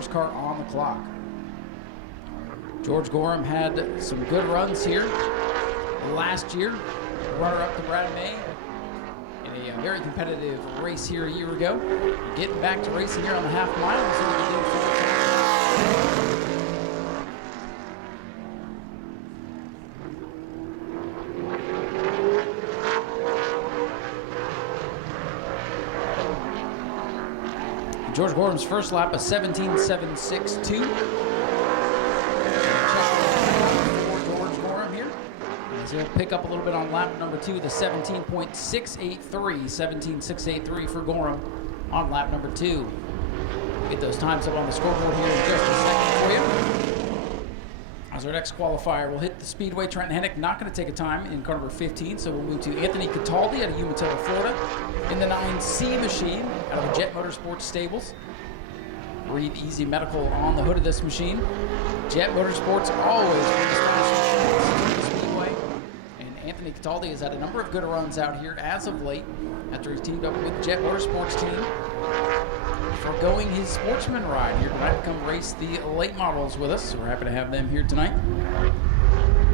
first car on the clock. George Gorham had some good runs here last year. Runner-up to Brad May in a very competitive race here a year ago. Getting back to racing here on the half mile. We'll see what we do. George Gorham's first lap, a 17.762. He'll pick up a little bit on lap number 2, the 17.683 for Gorham on lap number 2. Get those times up on the scoreboard here in just a second for you. As our next qualifier will hit the Speedway, Trenton Hennick not going to take a time in car number 15, so we'll move to Anthony Cataldi out of Umatilla, Florida, in the 9C machine out of the Jet Motorsports stables. Breathe Easy Medical on the hood of this machine. Jet Motorsports always Anthony Cataldi has had a number of good runs out here as of late after he's teamed up with the Jet Motorsports team, foregoing his sportsman ride here tonight to come race the late models with us. So we're happy to have them here tonight.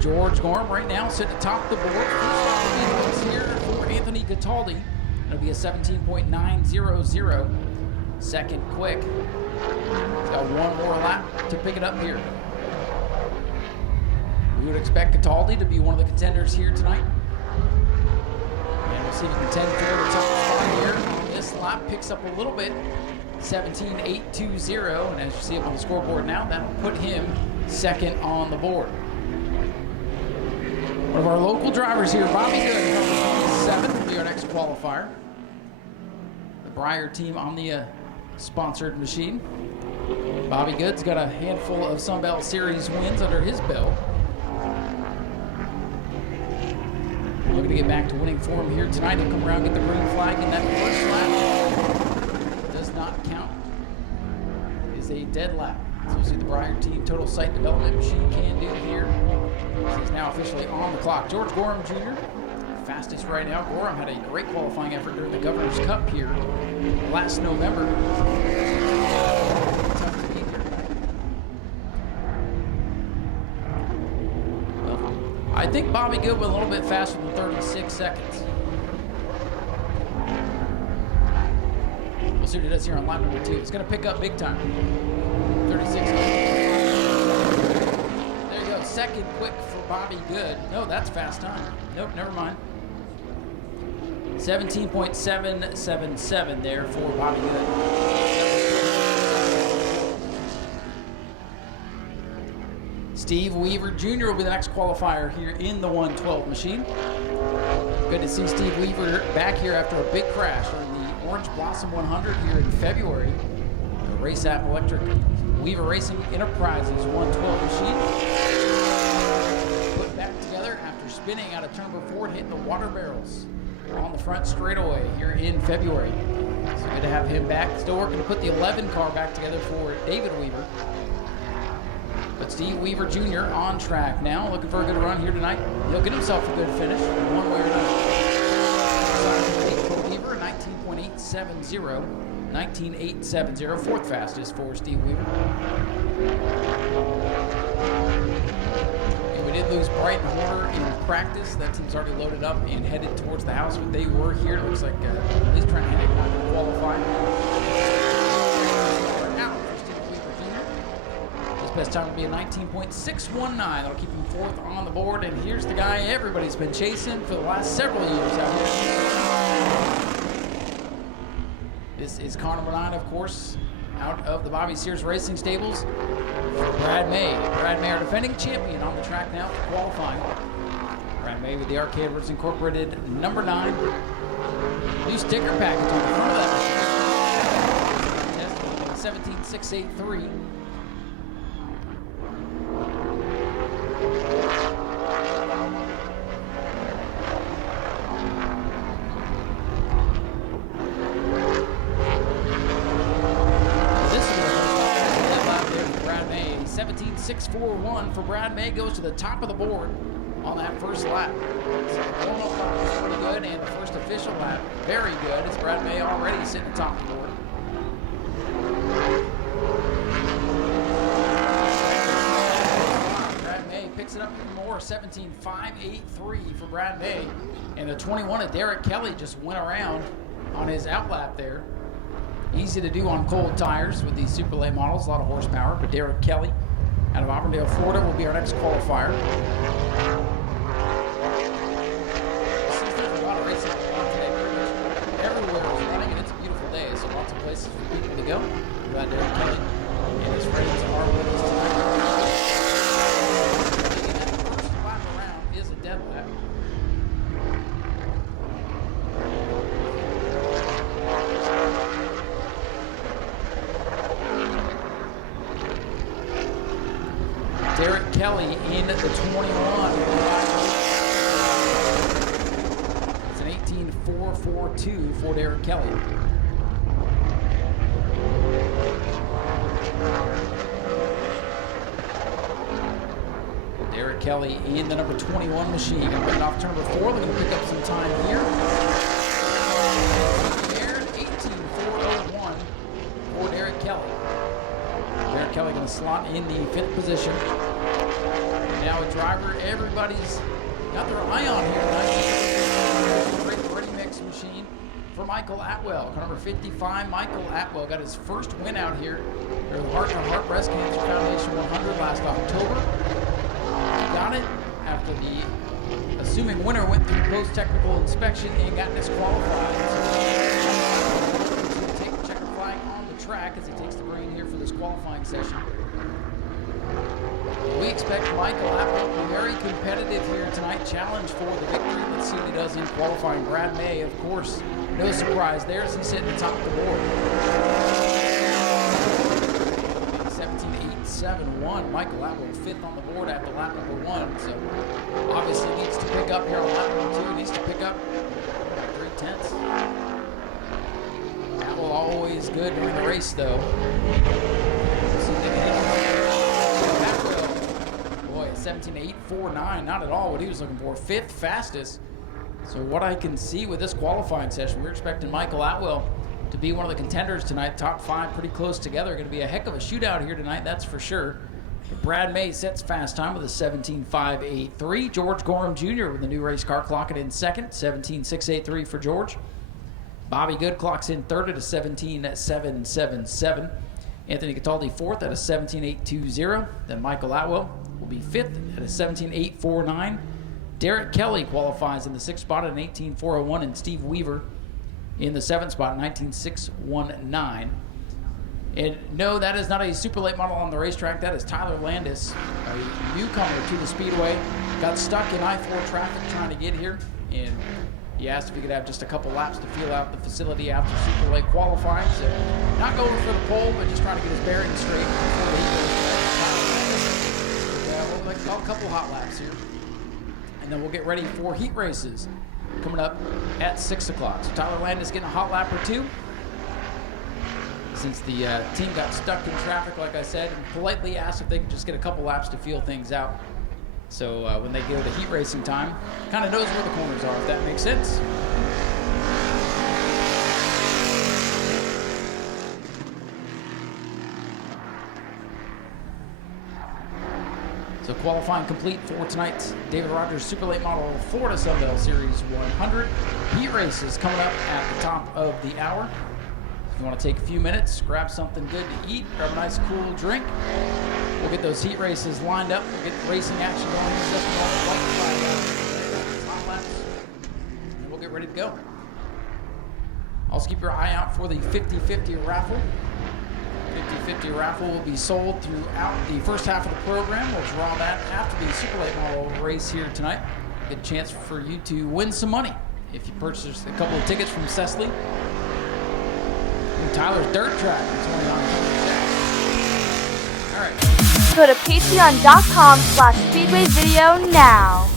George Gorham right now sitting atop the board. First here for Anthony Cataldi. It'll be a 17.900. Second quick. He's got one more lap to pick it up here. We would expect Cataldi to be one of the contenders here tonight. And we'll see if he can contend for the top spot here. This lap picks up a little bit, 17.820. And as you see up on the scoreboard now, that'll put him second on the board. One of our local drivers here, Bobby Good, 7th, will be our next qualifier. The Breyer team on the sponsored machine. Bobby Good's got a handful of Sunbelt Series wins under his belt. Looking to get back to winning form here tonight. He'll come around, get the green flag in that first lap. Does not count. It is a dead lap. So we'll see the Breyer team total site development machine can do here. He's now officially on the clock. George Gorham Jr., fastest right now. Gorham had a great qualifying effort during the Governor's Cup here last November. Tough to beat here. I think Bobby Good went a little bit faster than 36 seconds. We'll see what he does here on lap number 2. It's going to pick up big time. 36 seconds. There you go. Second quick for Bobby Good. No, that's fast time. Nope, never mind. 17.777 there for Bobby Good. Steve Weaver Jr. will be the next qualifier here in the 112 machine. Good to see Steve Weaver back here after a big crash on the Orange Blossom 100 here in February. The Race App Electric Weaver Racing Enterprises 112 machine. Put back together after spinning out of turn number 4 and hitting the water barrels on the front straightaway here in February. So good to have him back. Still working to put the 11 car back together for David Weaver. But Steve Weaver Jr. on track now, looking for a good run here tonight. He'll get himself a good finish one way or another. Weaver, 19.870. 19.870, fourth fastest for Steve Weaver. And we did lose Brighton Horner in practice. That team's already loaded up and headed towards the house, but they were here. It looks like at least Trent Hennick not going to qualify. Best time will be a 19.619. That'll keep him fourth on the board. And here's the guy everybody's been chasing for the last several years out here. This is car number 9, of course, out of the Bobby Sears Racing Stables for Brad May. Brad May, our defending champion, on the track now for qualifying. Brad May with the Arcade Works Incorporated number 9. New sticker package on the front of that. 17.683. .641 for Brad May goes to the top of the board on that first lap. So the warm-up lap was pretty good, and the first official lap very good. As Brad May already sitting atop the board. 17.583 for Brad May. And the 21 of Derek Kelly just went around on his outlap there. Easy to do on cold tires with these super late models, a lot of horsepower. But Derek Kelly out of Auburndale, Florida will be our next qualifier. Since there's a lot of racing going on today, pretty much everywhere is running, and it's a beautiful day, so lots of places for people to go. I'm glad Derek Kelly and his friends are with us tonight. And that first lap around is a dead lap. Derek Kelly in the 21. It's an 18.442 for Derek Kelly. Derek Kelly in the number 21 machine. Going to bring it off turn number 4. They're going to pick up some time here. There, 18.401 for Derek Kelly. Derek Kelly going to slot in the 5th position. Now a driver everybody's got their eye on here tonight. Great ready mix machine for Michael Atwell. Car number 55, Michael Atwell got his first win out here for the Heart to Heart Breast Cancer Foundation 100 last October. He got it after the assuming winner went through post-technical inspection and got disqualified. So he's going to take the checkered flag on the track as he takes the green here for this qualifying session. We expect Michael Atwell to be very competitive here tonight. Challenge for the victory. Let's see what he does in qualifying. Brad May, of course, no surprise there as he's sitting atop the board. 17.871. Michael Atwell 5th on the board after lap number 1. So obviously needs to pick up here on lap number 2. Needs to pick up 3/10. Atwell always good during the race though. See if they can hit him. 17.849, not at all what he was looking for. 5th fastest. So what I can see with this qualifying session, we're expecting Michael Atwell to be one of the contenders tonight. Top 5 pretty close together. Going to be a heck of a shootout here tonight, that's for sure. But Brad May sets fast time with a 17.583. George Gorham Jr. with the new race car clocking in 2nd, 17.683 for George. Bobby Good clocks in 3rd at a 17.777. Anthony Cataldi 4th at a 17.820. Then Michael Atwell will be 5th at a 17.849. Derek Kelly qualifies in the 6th spot at an 18.401, and Steve Weaver in the 7th spot, 19.619. And no, that is not a super late model on the racetrack. That is Tyler Landis, a newcomer to the Speedway. Got stuck in I-4 traffic trying to get here, and he asked if he could have just a couple laps to feel out the facility after super late qualifying. So not going for the pole, but just trying to get his bearings straight before the heat race. We'll like a couple hot laps here. And then we'll get ready for heat races coming up at 6 o'clock. So Tyler Landis getting a hot lap or 2. Since the team got stuck in traffic, like I said, and politely asked if they could just get a couple laps to feel things out. So when they go to heat racing time, kind of knows where the corners are, if that makes sense. So qualifying complete for tonight's David Rogers Super Late Model Florida Sunbelt Series 100. Heat races coming up at the top of the hour. If you want to take a few minutes, grab something good to eat, grab a nice cool drink. We'll get those heat races lined up. We'll get the racing action going in just a moment. Hot laps, and we'll get ready to go. Also keep your eye out for the 50-50 raffle. 50-50 raffle will be sold throughout the first half of the program. We'll draw that after the Super Late Model race here tonight. Get a chance for you to win some money if you purchase a couple of tickets from Cecily. Tyler's Dirt Track in 2019. All right. Go to patreon.com/speedwayvideo now.